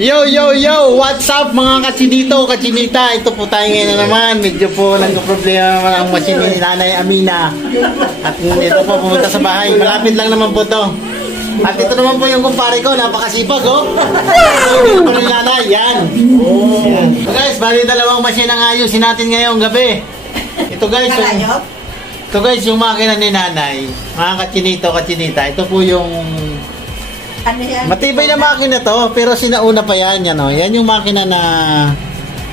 Yo, yo, yo! What's up mga kachinito, kachinita? Ito po tayo ngayon na naman. Medyo po nagka-problema naman ang machine ni Nanay Amina. At ito po pumunta sa bahay. Malapit lang naman po to. At ito naman po yung kumpare ko, napakasipag, oh. Ito po ni Nanay, yan. Yan. So guys, bali dalawang machine ang ayusin natin ngayong gabi. Ito guys, yung makina ni Nanay. Mga kachinito, kachinita. Ito po yung... Ano yan? Matibay na makina to, pero sinauna pa yan, yan, oh. Yan yung makina na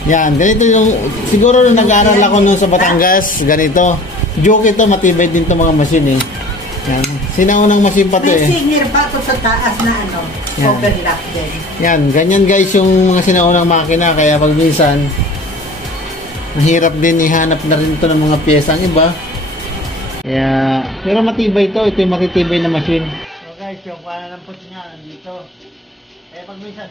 yan, ganito yung siguro nung nag-aaral ako noon sa Batangas, ganito. Joke ito, matibay din to mga machine eh. Yan. Sinaunang machine pa to eh. May singer pa to sa taas na ano, Yan. overlock din. Yan, ganyan guys yung mga sinaunang makina, kaya pag minsan mahirap din ihanap na rin to ng mga pyesa ang iba. Kaya, pero matibay to, ito yung matitibay na machine. Guys, yung pananampot niya nandito. Kaya pag minsan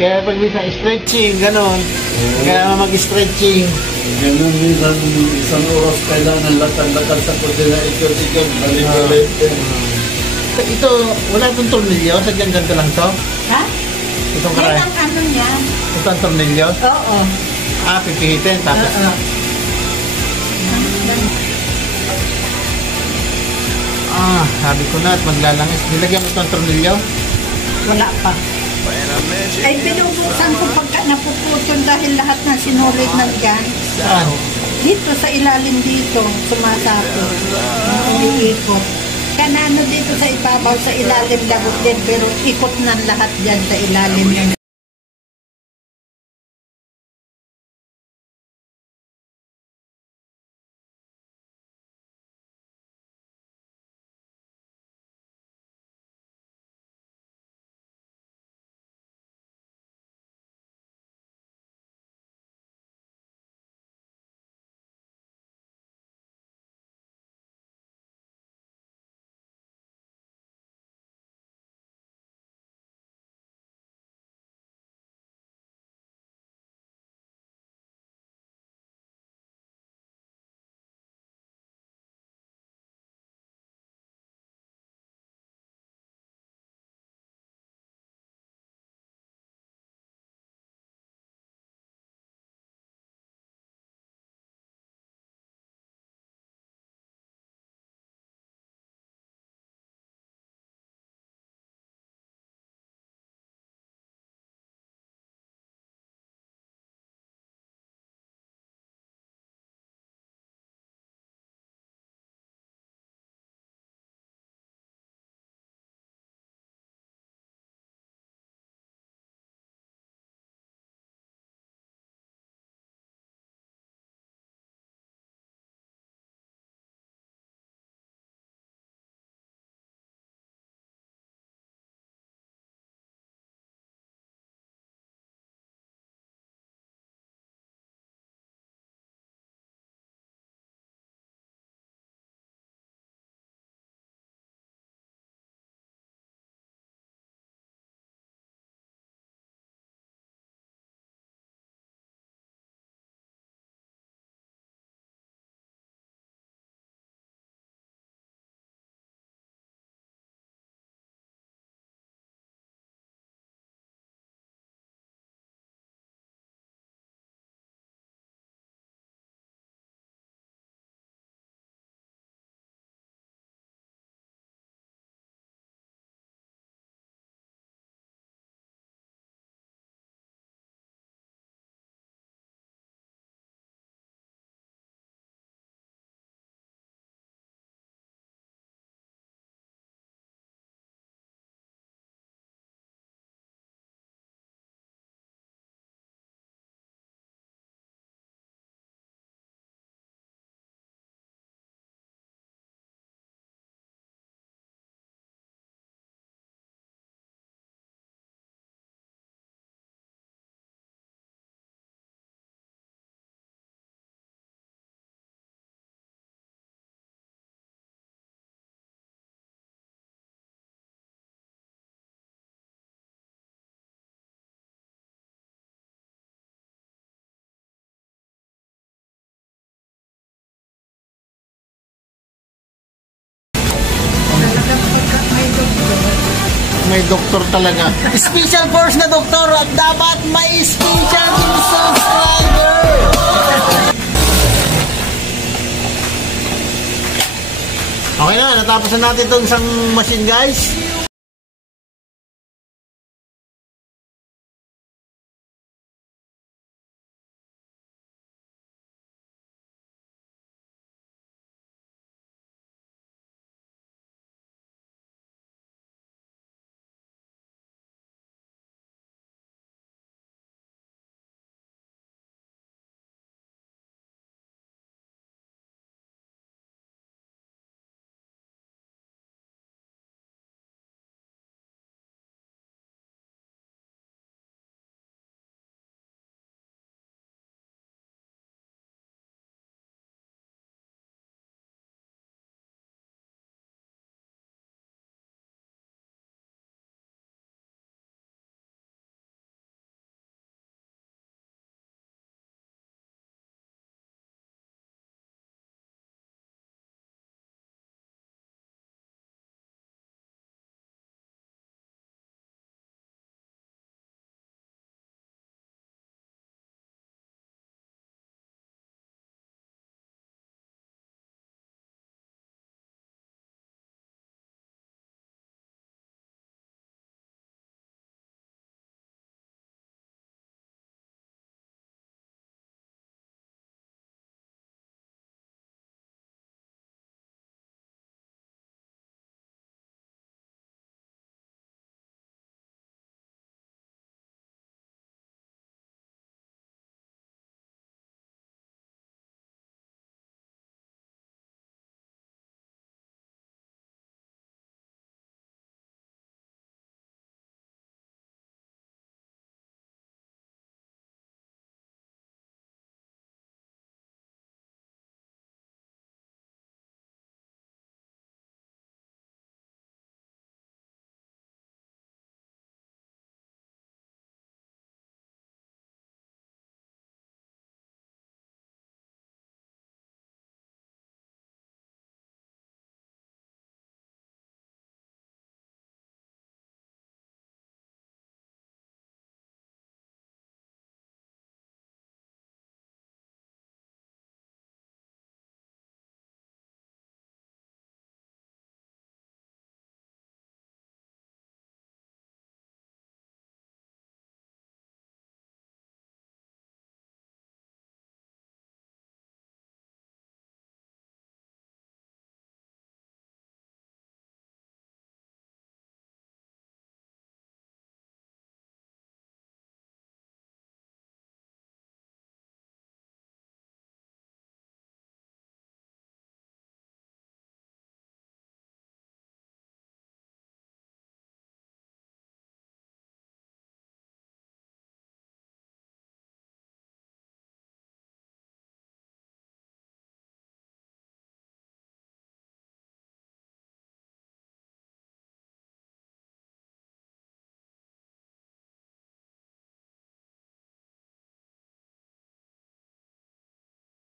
kaya pag minsan stretching, ganon. Kaya mag-stretching. Ganun minsan, isang oras kailangan lakad-lakad sa kote na ikot-ikot, balik-balik. Ito, wala itong tornilyo? Sadyang ganito lang to? Ha? Itong Yan karay? ang ano niyan. Ito ang tornilyo? Oo. Pipihitin. Tapos, Oo. sabi ko na at maglalangis. Nilagyan mo itong tornilyo? Wala pa. Ay, binubuksan ko pagka napuputol dahil lahat ng sinulit nandyan. Saan? Dito, sa ilalim dito, sumasapit. Umiikot. Kanano dito sa ibabaw, sa ilalim lagot din, pero ikot ng lahat dyan sa ilalim ng may doktor talaga. Special force na doktor at dapat may special subscriber. Okay na, natapos na natin itong isang machine guys.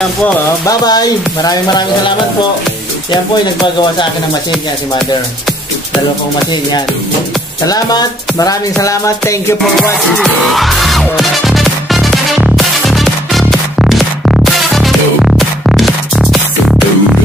Yan po, bye-bye. Maraming salamat po. Yan po yung nagpagawa sa akin ng machine niya, si Mother. Dalawa pong machine yan. Salamat, maraming salamat. Thank you for watching.